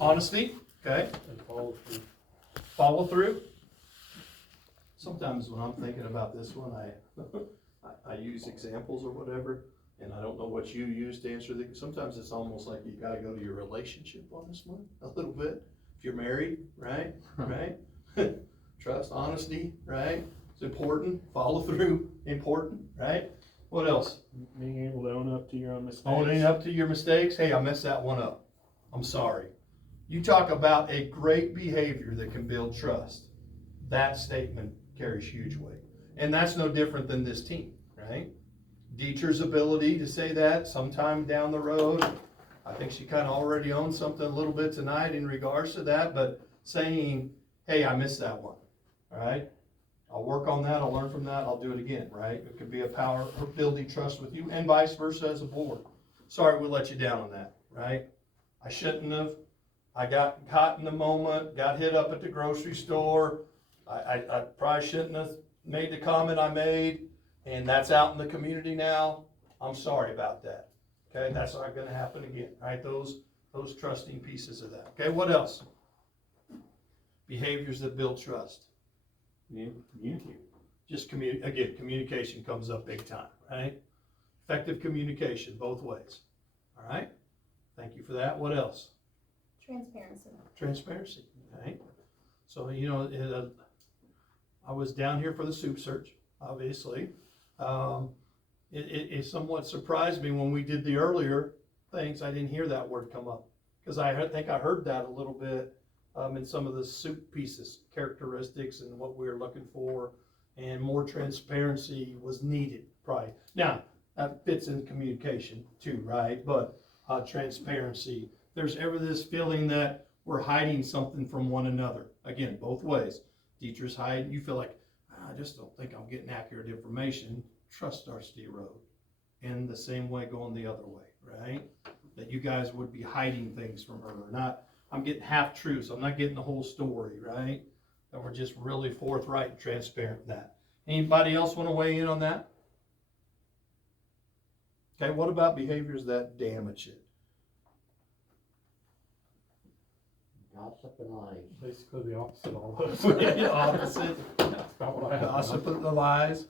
Honesty, okay. And follow through. Follow through. Sometimes when I'm thinking about this one, I use examples or whatever, and I don't know what you use to answer the, sometimes it's almost like you gotta go to your relationship on this one, a little bit. If you're married, right, right? Trust, honesty, right? It's important. Follow through, important, right? What else? Being able to own up to your own mistakes. Owning up to your mistakes. Hey, I messed that one up. I'm sorry. You talk about a great behavior that can build trust. That statement carries huge weight. And that's no different than this team, right? Dietrich's ability to say that sometime down the road, I think she kind of already owns something a little bit tonight in regards to that, but saying, hey, I missed that one, all right? I'll work on that, I'll learn from that, I'll do it again, right? It could be a power of building trust with you and vice versa as a board. Sorry we let you down on that, right? I shouldn't have. I got caught in the moment, got hit up at the grocery store. I probably shouldn't have made the comment I made, and that's out in the community now. I'm sorry about that. Okay, that's not gonna happen again, right? Those trusting pieces of that. Okay, what else? Behaviors that build trust. Communicate. Just again, communication comes up big time, right? Effective communication both ways. All right? Thank you for that. What else? Transparency. Transparency, right? So, you know, I was down here for the soup search, obviously. It somewhat surprised me when we did the earlier things, I didn't hear that word come up. Because I think I heard that a little bit in some of the soup pieces, characteristics and what we were looking for, and more transparency was needed, probably. Now, that fits in communication too, right? But transparency, there's ever this feeling that we're hiding something from one another. Again, both ways. Teachers hide, you feel like, I just don't think I'm getting accurate information. Trust starts to erode. And the same way going the other way, right? That you guys would be hiding things from her. Not, I'm getting half truths, I'm not getting the whole story, right? That we're just really forthright and transparent in that. Anybody else want to weigh in on that? Okay, what about behaviors that damage it? Gossip and lies. Basically the opposite of all those. The opposite. That's about what I have. Gossip and the lies.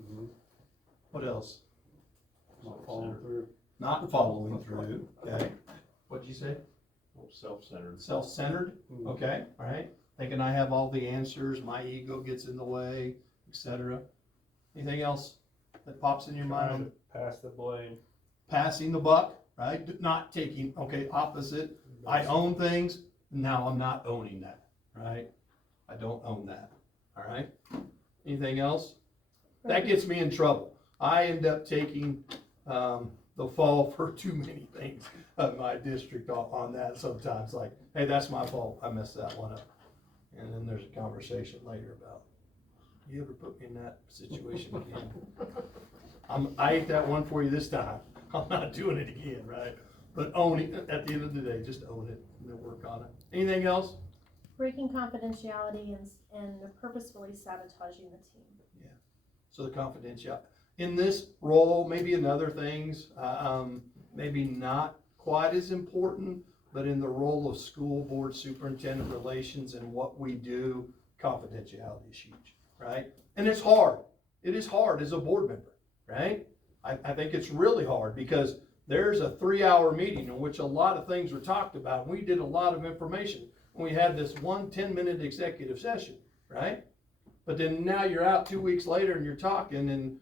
Mm-hmm. What else? Not following through. Not following through, okay. What'd you say? Self-centered. Self-centered, okay, all right. Thinking I have all the answers, my ego gets in the way, etc. Anything else that pops in your Trying mind? to pass the blame. Passing the buck, right? Not taking, okay, opposite. I own things, now I'm not owning that, right? I don't own that, all right? Anything else? That gets me in trouble. I end up taking the fall for too many things of my district on that sometimes, like, hey, that's my fault, I messed that one up. And then there's a conversation later about, you ever put me in that situation again? I ate that one for you this time, I'm not doing it again, right? But own it, at the end of the day, just own it and then work on it. Anything else? Breaking confidentiality and purposefully sabotaging the team. So the confidentiality. In this role, maybe in other things, maybe not quite as important, but in the role of school board superintendent relations and what we do, confidentiality is huge, right? And it's hard. It is hard as a board member, right? I think it's really hard because there's a 3-hour meeting in which a lot of things were talked about. We did a lot of information. We had this 1 10-minute executive session, right? But then now you're out 2 weeks later and you're talking and,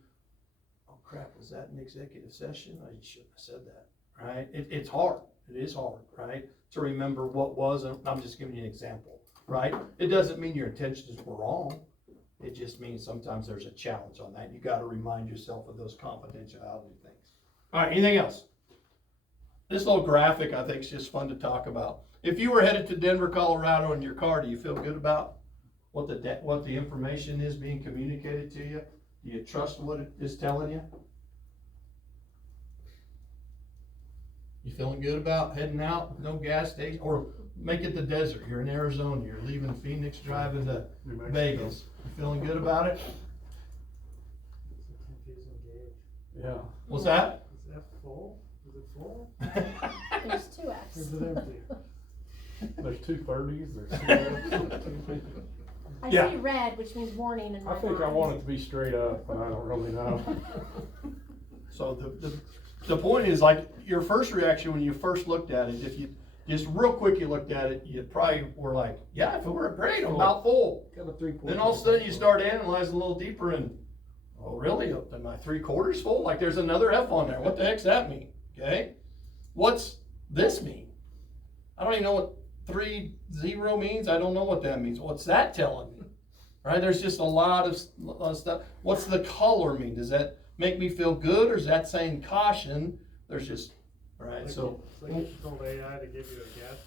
oh crap, was that an executive session? I shouldn't have said that, right? It's hard. It is hard, right? To remember what was, and I'm just giving you an example, right? It doesn't mean your intentions were wrong. It just means sometimes there's a challenge on that. You got to remind yourself of those confidentiality things. All right, anything else? This little graphic I think is just fun to talk about. If you were headed to Denver, Colorado in your car, do you feel good about what the information is being communicated to you? Do you trust what it is telling you? You feeling good about heading out, no gas station, or make it the desert? You're in Arizona, you're leaving Phoenix, driving to Vegas. You feeling good about it? Yeah. What's that? Is that full? Is it full? There's 2 F's. Is it empty? There's 230s, there's 250s. I Yeah. see red, which means warning in my I think I mind. want it to be straight up, but I don't really know. So the point is, like, your first reaction when you first looked at it, if you, just real quick you looked at it, you probably were like, yeah, if it were great, I'm about full. Got a 3/4. Then all of a sudden you start analyzing a little deeper and, oh, really? Am I 3/4 full? Like, there's another F on there. What the heck's that mean? Okay? What's this mean? I don't even know what 30 means. I don't know what that means. What's that telling me? Right? There's just a lot of stuff. What's the color mean? Does that make me feel good, or is that saying caution? There's just, right? So It's like you told AI to give you a gas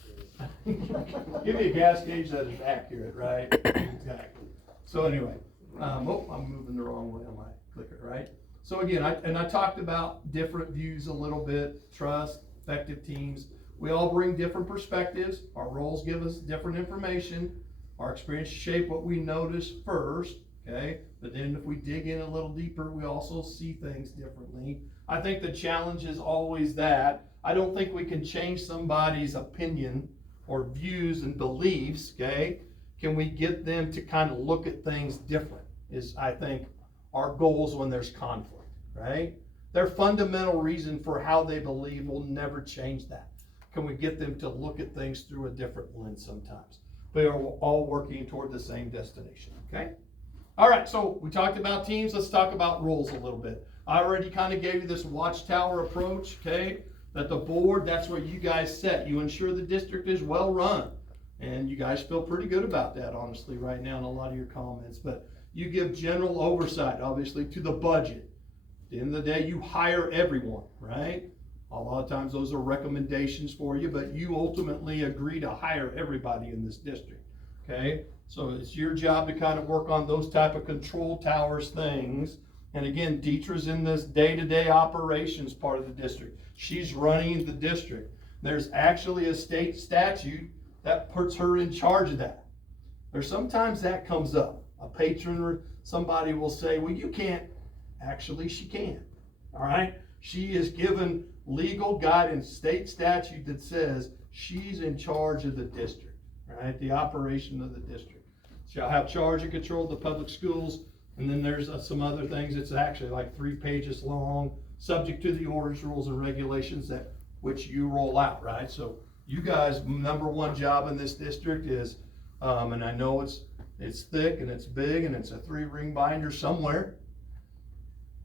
gauge. give me a gas gauge that is accurate, right? Exactly. So anyway, I'm moving the wrong way on my clicker, right? So again, I talked about different views a little bit, trust, effective teams. We all bring different perspectives. Our roles give us different information. Our experience shape what we notice first, okay? But then if we dig in a little deeper, we also see things differently. I think the challenge is always that. I don't think we can change somebody's opinion or views and beliefs, okay? Can we get them to kind of look at things different is, I think, our goals when there's conflict, right? Their fundamental reason for how they believe will never change that. Can we get them to look at things through a different lens sometimes? We are all working toward the same destination, okay? All right, so we talked about teams. Let's talk about roles a little bit. I already kind of gave you this watchtower approach, okay? That the board, that's what you guys set. You ensure the district is well run. And you guys feel pretty good about that, honestly, right now in a lot of your comments. But you give general oversight, obviously, to the budget. At the end of the day, you hire everyone, right? A lot of times those are recommendations for you, but you ultimately agree to hire everybody in this district, okay? So it's your job to kind of work on those type of control towers things. And again, Deetra's in this day-to-day operations part of the district. She's running the district. There's actually a state statute that puts her in charge of that. There's sometimes that comes up. A patron or somebody will say, well, you can't. Actually, she can, all right? She is given legal guidance, state statute that says she's in charge of the district, right? The operation of the district. She'll have charge and control of the public schools, and then there's some other things. It's actually like 3 pages long, subject to the orders, rules, and regulations that which you roll out, right? So you guys' number one job in this district is, and I know it's thick and it's big and it's a 3-ring binder somewhere.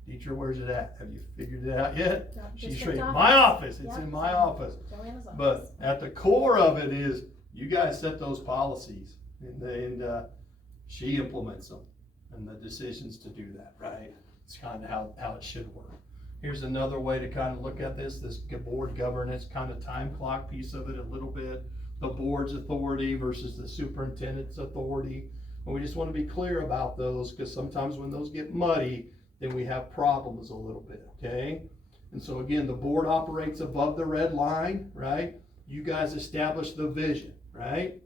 Teacher, where's it at? Have you figured it out yet? No, She's district right in office. my office. It's Yep. in my office. Joanna's office. But at the core of it is, you guys set those policies and she implements them and the decisions to do that, right? It's kind of how it should work. Here's another way to kind of look at this board governance, kind of time clock piece of it a little bit. The board's authority versus the superintendent's authority. And we just want to be clear about those, because sometimes when those get muddy, then we have problems a little bit, okay? And so again, the board operates above the red line, right? You guys establish the vision, right?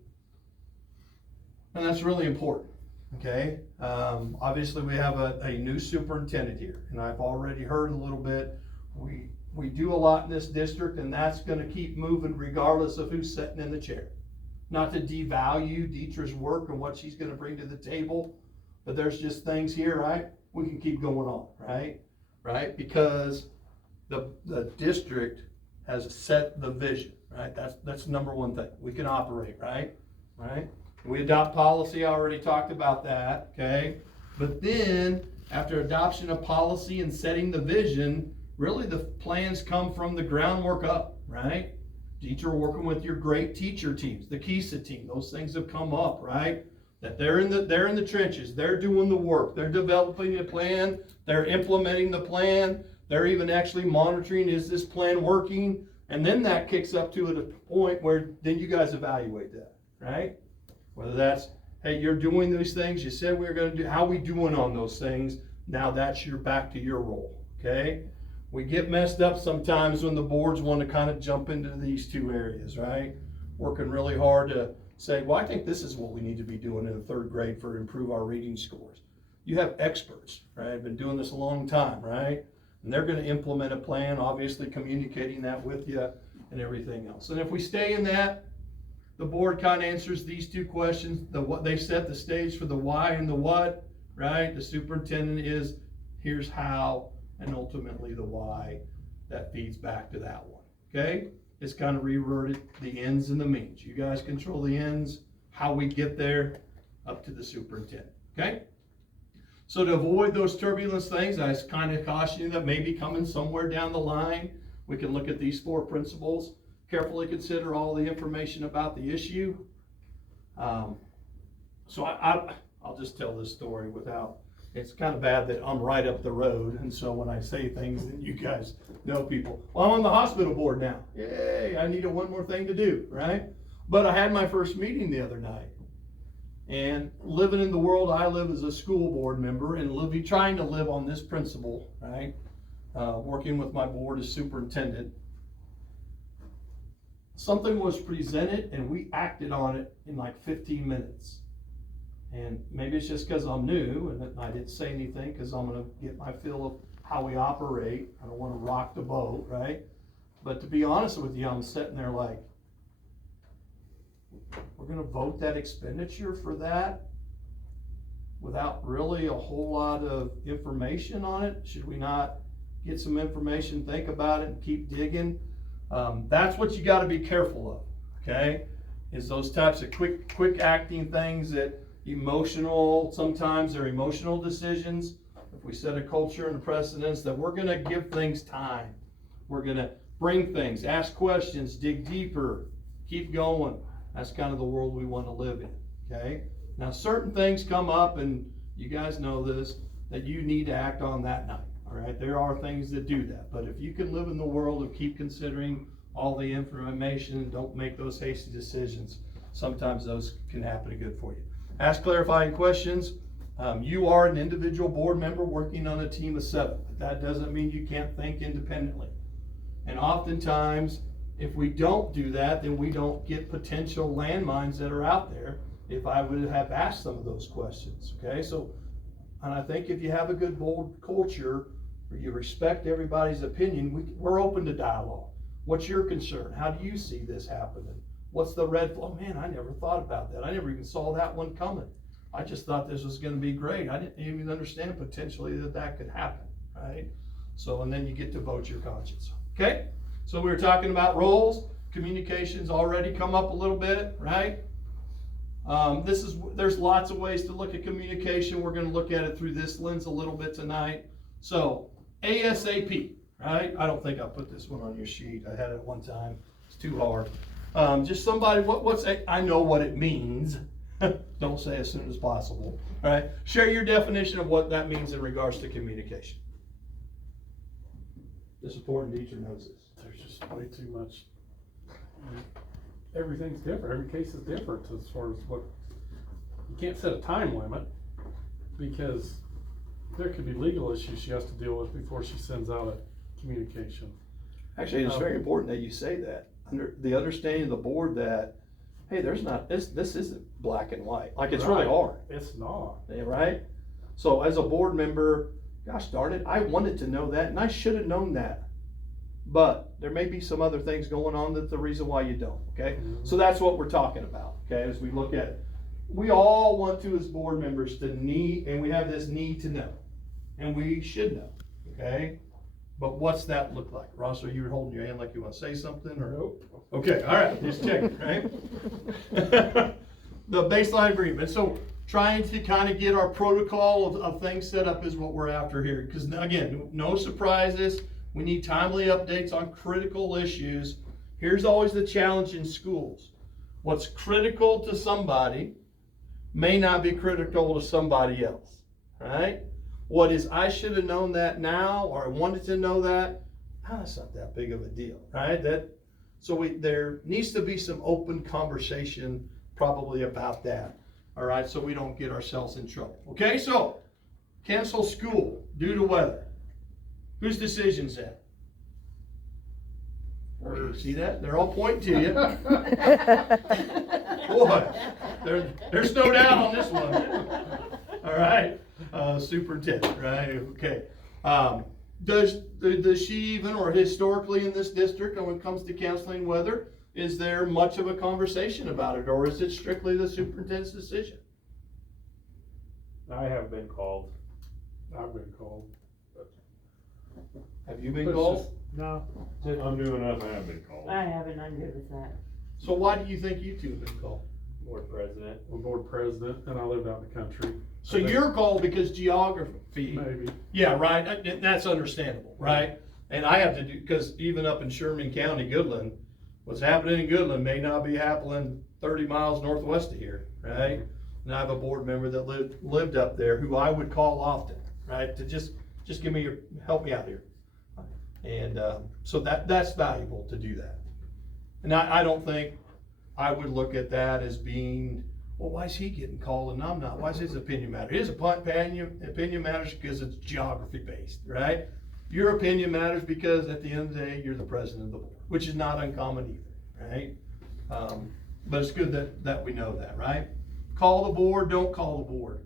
And that's really important, okay? Obviously we have a new superintendent here, and I've already heard a little bit. We do a lot in this district, and that's gonna keep moving regardless of who's sitting in the chair. Not to devalue Deetra's work and what she's gonna bring to the table, but there's just things here, right? We can keep going on, right? Right? Because the district has set the vision, right? That's number one thing. We can operate, right? Right? We adopt policy, I already talked about that, okay? But then, after adoption of policy and setting the vision, really the plans come from the groundwork up, right? Teacher working with your great teacher teams, the KISA team, those things have come up, right? That they're in the trenches, they're doing the work, they're developing a plan, they're implementing the plan, they're even actually monitoring, is this plan working? And then that kicks up to a point where then you guys evaluate that, right? Whether that's, hey, you're doing these things, you said we were gonna do, how we doing on those things? Now that's back to your role, okay? We get messed up sometimes when the boards want to kind of jump into these two areas, right? Working really hard to say, well, I think this is what we need to be doing in the 3rd grade for improve our reading scores. You have experts, right? Been doing this a long time, right? And they're going to implement a plan, obviously communicating that with you and everything else. And if we stay in that, the board kind of answers these two questions. They set the stage for the why and the what, right? The superintendent is, here's how, and ultimately the why that feeds back to that one, okay? It's kind of reworded the ends and the means. You guys control the ends, how we get there, up to the superintendent, okay? So to avoid those turbulence things, I kind of caution you that maybe coming somewhere down the line, we can look at these 4 principles, carefully consider all the information about the issue. So I'll just tell this story without, it's kind of bad that I'm right up the road, and so when I say things, then you guys know people. Well, I'm on the hospital board now. Yay, I needed one more thing to do, right? But I had my first meeting the other night. And living in the world I live as a school board member and trying to live on this principle, right? Working with my board as superintendent. Something was presented and we acted on it in like 15 minutes. And maybe it's just because I'm new and I didn't say anything because I'm going to get my feel of how we operate. I don't want to rock the boat, right? But to be honest with you, I'm sitting there like, we're going to vote that expenditure for that without really a whole lot of information on it? Should we not get some information, think about it, and keep digging? That's what you got to be careful of, okay? Is those types of quick acting things that sometimes they're emotional decisions. If we set a culture and a precedence that we're going to give things time, we're going to bring things, ask questions, dig deeper, keep going. That's kind of the world we want to live in, okay? Now, certain things come up, and you guys know this, that you need to act on that night, all right? There are things that do that, but if you can live in the world of keep considering all the information and don't make those hasty decisions, sometimes those can happen good for you. Ask clarifying questions. You are an individual board member working on a team of 7, but that doesn't mean you can't think independently. And oftentimes, if we don't do that, then we don't get potential landmines that are out there if I would have asked some of those questions, okay? So, and I think if you have a good board culture, where you respect everybody's opinion, we're open to dialogue. What's your concern? How do you see this happening? What's the red flag? Oh man, I never thought about that. I never even saw that one coming. I just thought this was gonna be great. I didn't even understand potentially that could happen, right? So, and then you get to vote your conscience, okay? So we were talking about roles, communications already come up a little bit, right? There's lots of ways to look at communication. We're gonna look at it through this lens a little bit tonight. So ASAP, right? I don't think I put this one on your sheet. I had it one time, it's too hard. Just somebody, I know what it means. Don't say as soon as possible, right? Share your definition of what that means in regards to communication. The supporting teacher knows this. There's just way too much. Everything's different. Every case is different as far as what, you can't set a time limit because there could be legal issues she has to deal with before she sends out a communication. Actually, it's very important that you say that. Under the understanding of the board that, hey, this isn't black and white. Like it's really hard. It's not. Yeah, right? So as a board member, gosh darn it, I wanted to know that and I should have known that. But there may be some other things going on that's the reason why you don't, okay? Mm-hmm. So that's what we're talking about, okay? As we look at it. We all want to, as board members, and we have this need to know. And we should know, okay? But what's that look like? Ross, are you holding your hand like you want to say something? Or Nope. Okay, all right, just checking, right? The baseline agreement. So trying to kind of get our protocol of things set up is what we're after here. Because again, no surprises. We need timely updates on critical issues. Here's always the challenge in schools. What's critical to somebody may not be critical to somebody else, right? What is, I should have known that now, or I wanted to know that, that's not that big of a deal, right? There needs to be some open conversation probably about that, all right? So we don't get ourselves in trouble. Okay, so cancel school due to weather. Whose decision's that? See that? They're all pointing to you. Boy, there's no doubt on this one. All right, superintendent, right? Okay. Does she even, or historically in this district, when it comes to counseling weather, is there much of a conversation about it, or is it strictly the superintendent's decision? I have been called. I've been called. Have you been But it's called? just- No, I'm new enough, I have been called. I haven't, I'm good with that. So why do you think you two have been called? Board president. I'm board president, and I lived out in the country. So you're called because geography. Maybe. Yeah, right, that's understandable, right? And I have to do, because even up in Sherman County, Goodland, what's happening in Goodland may not be happening 30 miles northwest of here, right? And I have a board member that lived up there who I would call often, right, to just give me help me out here. And, so that's valuable to do that. And I don't think I would look at that as being, well, why is he getting called and I'm not? Why is his opinion matter? His opinion matters because it's geography based, right? Your opinion matters because at the end of the day, you're the president of the board, which is not uncommon either, right? But it's good that we know that, right? Call the board, don't call the board.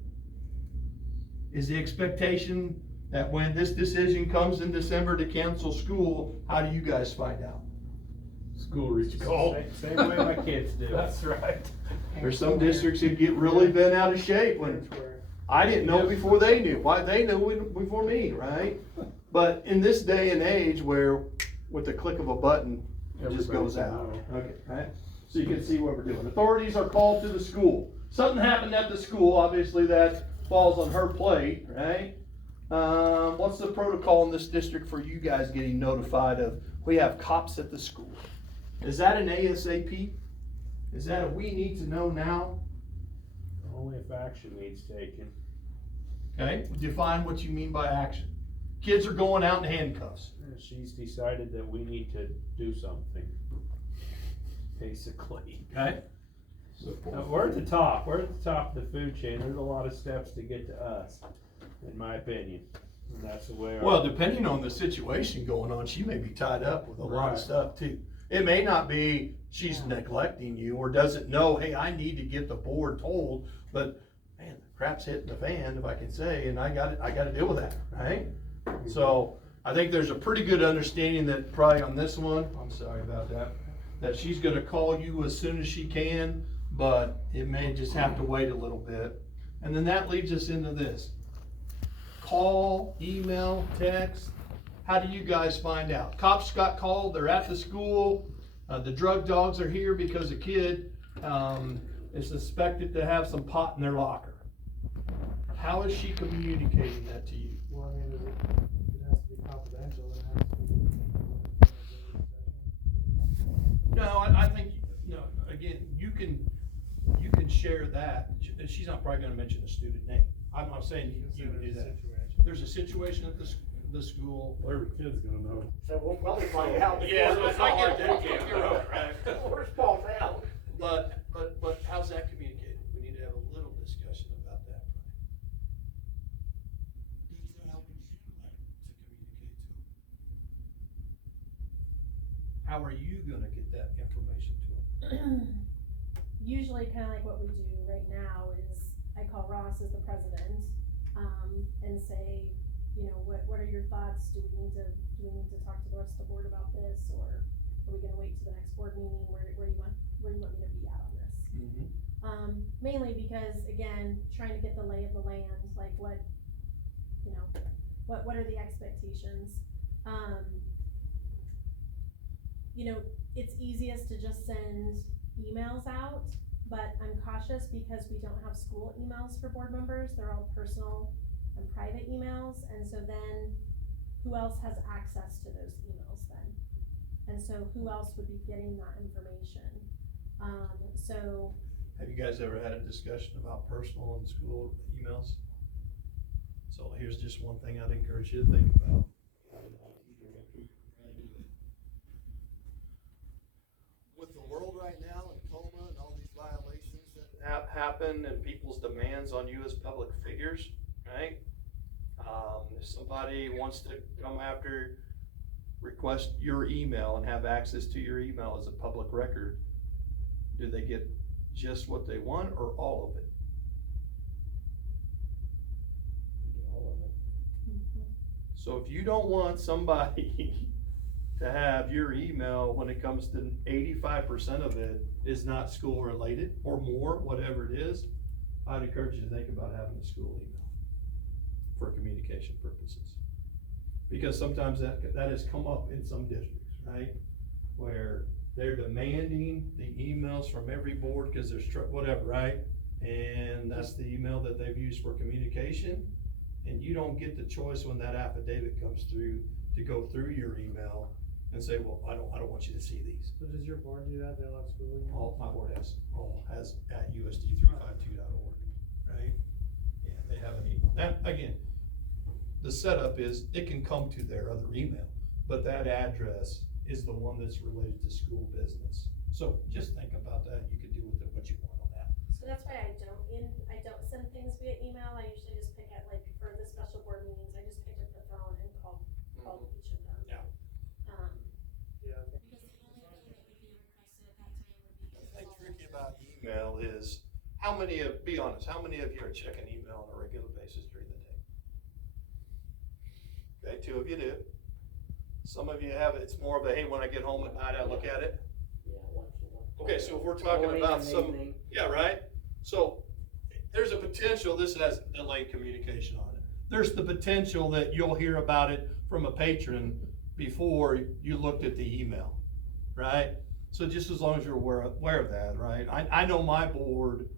Is the expectation that when this decision comes in December to cancel school, how do you guys find out? School reaches. Call. Same way my kids do. That's right. There's some districts that get really bent out of shape when that's where, I didn't know before they knew. Why they knew before me, right? But in this day and age where with the click of a button, it just Everybody goes can out. know. Okay, right? So you can see what we're doing. Authorities are called to the school. Something happened at the school, obviously that falls on her plate, right? What's the protocol in this district for you guys getting notified of, we have cops at the school? Is that an ASAP? Is that a we need to know now? Only if action needs taken. Okay, define what you mean by action. Kids are going out in handcuffs. She's decided that we need to do something. Basically. Okay? We're at the top of the food chain. There's a lot of steps to get to us, in my opinion. And that's the way. Well, depending on the situation going on, she may be tied up with a lot of Right. stuff too. It may not be she's neglecting you or doesn't know, hey, I need to get the board told, but man, the crap's hitting the fan, if I can say, and I gotta deal with that, right? So I think there's a pretty good understanding that probably on this one, I'm sorry about that she's gonna call you as soon as she can, but it may just have to wait a little bit. And then that leads us into this. Call, email, text, how do you guys find out? Cops got called, they're at the school, the drug dogs are here because a kid, is suspected to have some pot in their locker. How is she communicating that to you? well, I mean, it has to be confidential, it has to be. No, I think, no, again, you can share that. She's not probably gonna mention the student name. I'm not saying you can do that. There's a situation at the school. Well, every kid's gonna know. So we'll probably find out before Yeah, it's I all get that, over. yeah, you're right. Before it's falls out. But how's that communicated? We need to have a little discussion about that. Who's there helping you to communicate to? How are you gonna get that information to them? Usually kind of like what we do right now is I call Ross as the president, and say, you know, what are your thoughts? Do we need to talk to the rest of the board about this, or are we gonna wait to the next board meeting? Where do you want me to be at on this? Mainly because, again, trying to get the lay of the land, like what are the expectations? You know, it's easiest to just send emails out, but I'm cautious because we don't have school emails for board members. They're all personal and private emails, and so then who else has access to those emails then? And so who else would be getting that information? So Have you guys ever had a discussion about personal and school emails? So here's just one thing I'd encourage you to think about. With the world right now and coma and all these violations that have happened and people's demands on you as public figures, right? If somebody wants to come after, request your email and have access to your email as a public record, do they get just what they want or all of it? All of it. So if you don't want somebody to have your email, when it comes to 85% of it is not school related or more, whatever it is, I'd encourage you to think about having a school email for communication purposes. Because sometimes that has come up in some districts, right? Where they're demanding the emails from every board because there's whatever, right? And that's the email that they've used for communication. And you don't get the choice when that affidavit comes through to go through your email and say, well, I don't want you to see these. So does your board do that? They'll have school email? All, my board has at USD352.org, right? Yeah, they have an email. Now, again, the setup is, it can come to their other email, but that address is the one that's related to school business. So just think about that. You can do with it what you want on that. So that's why I don't send things via email. I usually just pick at, like, for the special board meetings, I just picked up the phone and called each of them. Yeah. Yeah. Because the only thing that would be requested at that time would be. The thing tricky about email is, be honest, how many of you are checking email on a regular basis during the day? Okay, 2 of you do. Some of you have it, it's more of a, hey, when I get home at night, I look at it. Yeah, once in a while. Okay, so if we're talking about some, yeah, right? So there's a potential, this has delayed communication on it. There's the potential that you'll hear about it from a patron before you looked at the email, right? So just as long as you're aware of that, right? I know my board,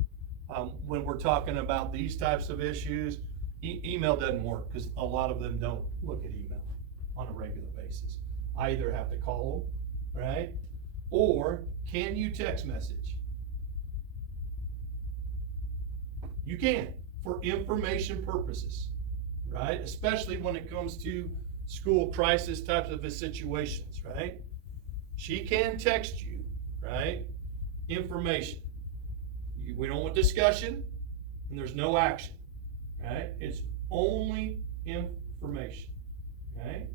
when we're talking about these types of issues, email doesn't work because a lot of them don't look at email on a regular basis. I either have to call them, right? Or can you text message? You can, for information purposes, right? Especially when it comes to school crisis types of situations, right? She can text you, right? Information. We don't want discussion, and there's no action, right? It's only information, right?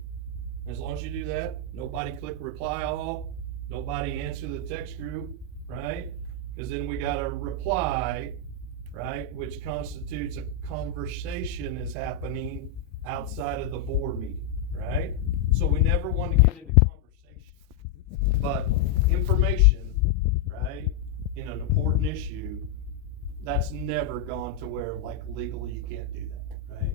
As long as you do that, nobody click reply all, nobody answer the text group, right? Because then we got a reply, right, which constitutes a conversation is happening outside of the board meeting, right? So we never want to get into conversation, but information, right, in an important issue, that's never gone to where, like, legally you can't do that, right?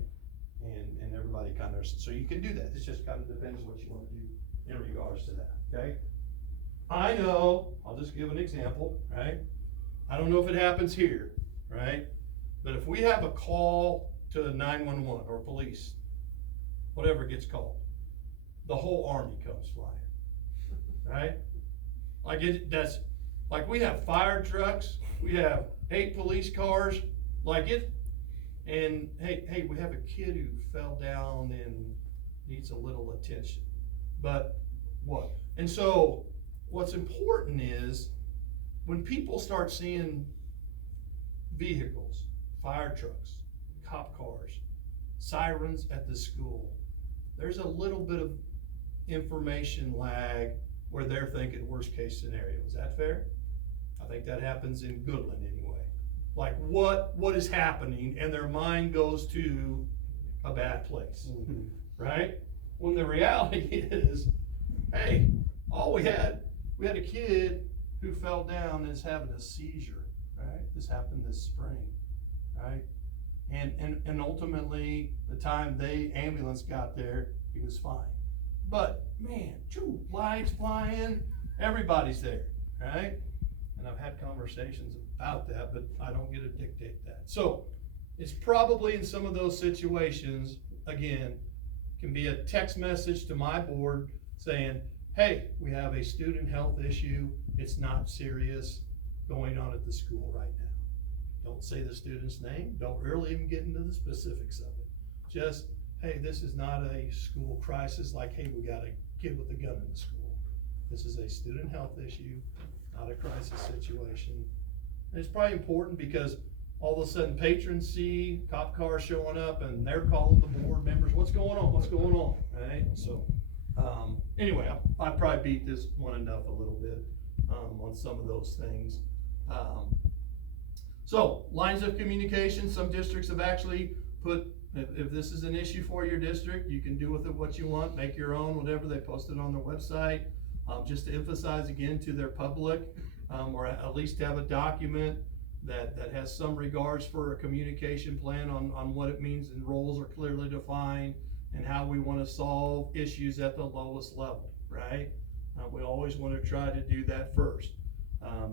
And everybody kind of, so you can do that. It just kind of depends what you want to do in regards to that, okay? I know, I'll just give an example, right? I don't know if it happens here, right? But if we have a call to 911 or police, whatever gets called, the whole army comes flying, right? That's like we have fire trucks, we have 8 police cars, and hey, we have a kid who fell down and needs a little attention. But what? And so what's important is when people start seeing vehicles, fire trucks, cop cars, sirens at the school, there's a little bit of information lag where they're thinking worst case scenario. Is that fair? I think that happens in Goodland anyway. Like what is happening, and their mind goes to a bad place, right? When the reality is, hey, we had a kid who fell down and is having a seizure, right? This happened this spring, right? And ultimately, the time ambulance got there, he was fine. But man, lights flying, everybody's there, right? And I've had conversations about that, but I don't get to dictate that. So it's probably in some of those situations, again, can be a text message to my board saying, hey, we have a student health issue. It's not serious going on at the school right now. Don't say the student's name. Don't really even get into the specifics of it. Just, hey, this is not a school crisis like, hey, we got a kid with a gun in the school. This is a student health issue, not a crisis situation. And it's probably important because all of a sudden patrons see cop cars showing up and they're calling the board members, what's going on, right? So, anyway, I probably beat this one enough a little bit on some of those things. So, lines of communication, some districts have actually put If this is an issue for your district, you can do with it what you want, make your own, whatever, they post it on their website. Just to emphasize again to their public, or at least have a document that has some regards for a communication plan on what it means and roles are clearly defined and how we wanna solve issues at the lowest level, right? We always wanna try to do that first.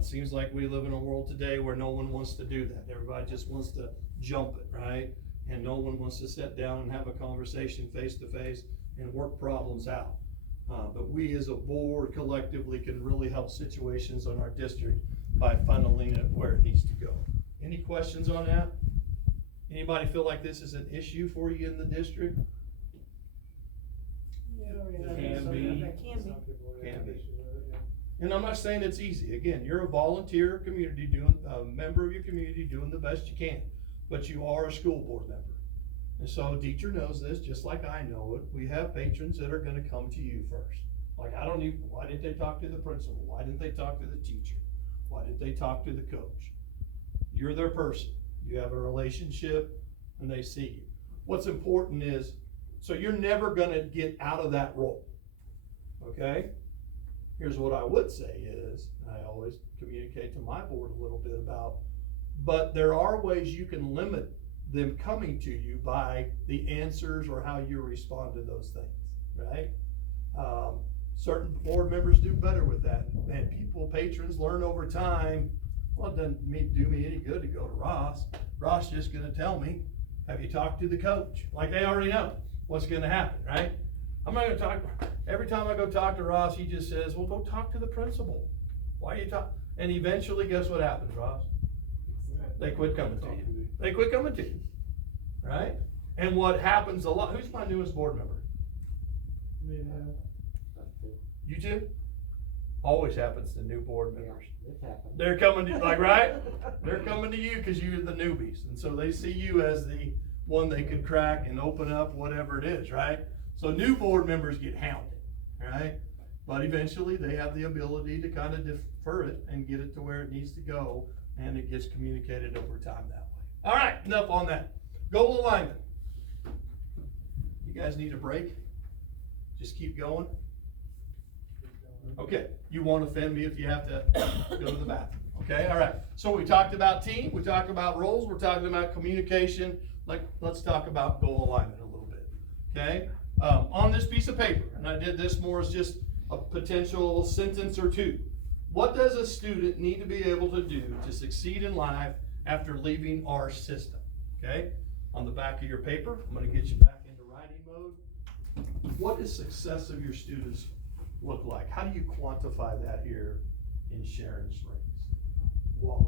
Seems like we live in a world today where no one wants to do that. Everybody just wants to jump it, right? And no one wants to sit down and have a conversation face to face and work problems out. But we as a board collectively can really help situations on our district by funneling it where it needs to go. Any questions on that? Anybody feel like this is an issue for you in the district? Can be. Can be. And I'm not saying it's easy. Again, you're a volunteer community doing, a member of your community doing the best you can, but you are a school board member. And so Dieter knows this, just like I know it. We have patrons that are gonna come to you first. Like, why didn't they talk to the principal? Why didn't they talk to the teacher? Why didn't they talk to the coach? You're their person. You have a relationship and they see you. What's important is, so you're never gonna get out of that role, okay? Here's what I would say is, and I always communicate to my board a little bit about, but there are ways you can limit them coming to you by the answers or how you respond to those things, right? Certain board members do better with that, and patrons learn over time, well, it doesn't do me any good to go to Ross. Ross just gonna tell me, have you talked to the coach? Like, they already know what's gonna happen, right? I'm not gonna talk, every time I go talk to Ross, he just says, well, go talk to the principal. Why are you talking? And eventually, guess what happens, Ross? They quit coming to you. They quit coming to you, right? And what happens a lot, who's my newest board member? You two? Always happens to new board members. They're coming to, like, right? They're coming to you because you're the newbies. And so they see you as the one they can crack and open up, whatever it is, right? So new board members get hounded, right? But eventually they have the ability to kind of defer it and get it to where it needs to go, and it gets communicated over time that way. All right, enough on that. Goal alignment. You guys need a break? Just keep going? Okay, you won't offend me if you have to go to the bathroom. Okay, all right. So we talked about team, we talked about roles, we're talking about communication. Let's talk about goal alignment a little bit, okay? On this piece of paper, and I did this more as just a potential sentence or two. What does a student need to be able to do to succeed in life after leaving our system? Okay, on the back of your paper, I'm gonna get you back into writing mode. What does success of your students look like? How do you quantify that here in Sharon Springs? Voila.